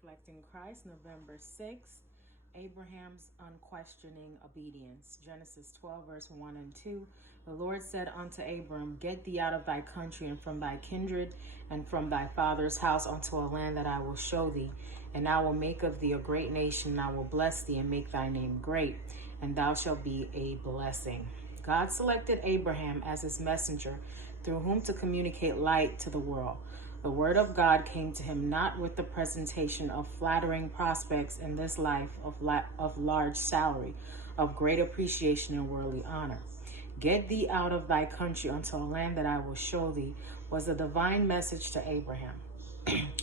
Reflecting Christ, November 6th, Abraham's unquestioning obedience. Genesis 12, verse 1 and 2. The Lord said unto Abram, Get thee out of thy country and from thy kindred and from thy father's house unto a land that I will show thee. And I will make of thee a great nation, and I will bless thee and make thy name great, and thou shalt be a blessing. God selected Abraham as his messenger through whom to communicate light to the world. The word of God came to him not with the presentation of flattering prospects in this life of large salary, of great appreciation and worldly honor. Get thee out of thy country unto a land that I will show thee was a divine message to Abraham.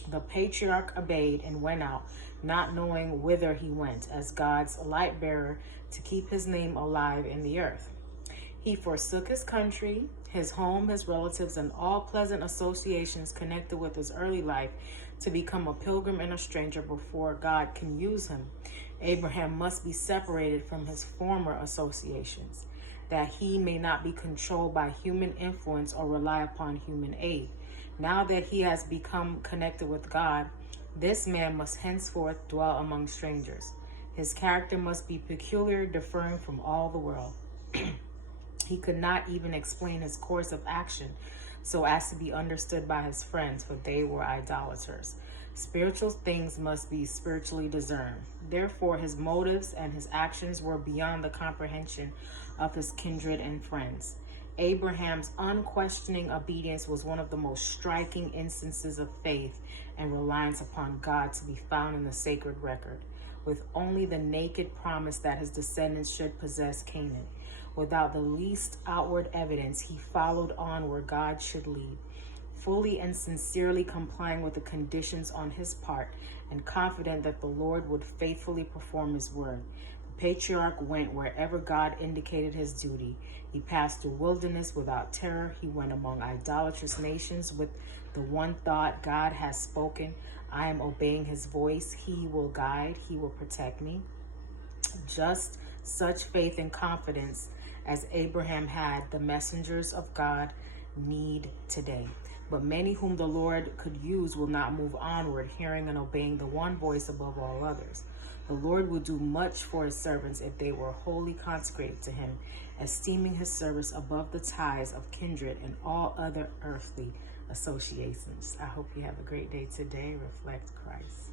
The patriarch obeyed and went out, not knowing whither he went, as God's light bearer to keep his name alive in the earth. He forsook his country, his home, his relatives, and all pleasant associations connected with his early life to become a pilgrim and a stranger before God can use him. Abraham must be separated from his former associations, that he may not be controlled by human influence or rely upon human aid. Now that he has become connected with God, this man must henceforth dwell among strangers. His character must be peculiar, differing from all the world. He could not even explain his course of action so as to be understood by his friends, for they were idolaters. Spiritual things must be spiritually discerned. Therefore, his motives and his actions were beyond the comprehension of his kindred and friends. Abraham's unquestioning obedience was one of the most striking instances of faith and reliance upon God to be found in the sacred record, with only the naked promise that his descendants should possess Canaan. Without the least outward evidence, he followed on where God should lead, fully and sincerely complying with the conditions on his part and confident that the Lord would faithfully perform his word. The patriarch went wherever God indicated his duty. He passed through wilderness without terror. He went among idolatrous nations with the one thought, God has spoken. I am obeying his voice. He will guide. He will protect me. Just such faith and confidence as Abraham had, the messengers of God need today. But many whom the Lord could use will not move onward, hearing and obeying the one voice above all others. The Lord will do much for his servants if they were wholly consecrated to him, esteeming his service above the ties of kindred and all other earthly associations. I hope you have a great day today. Reflect Christ.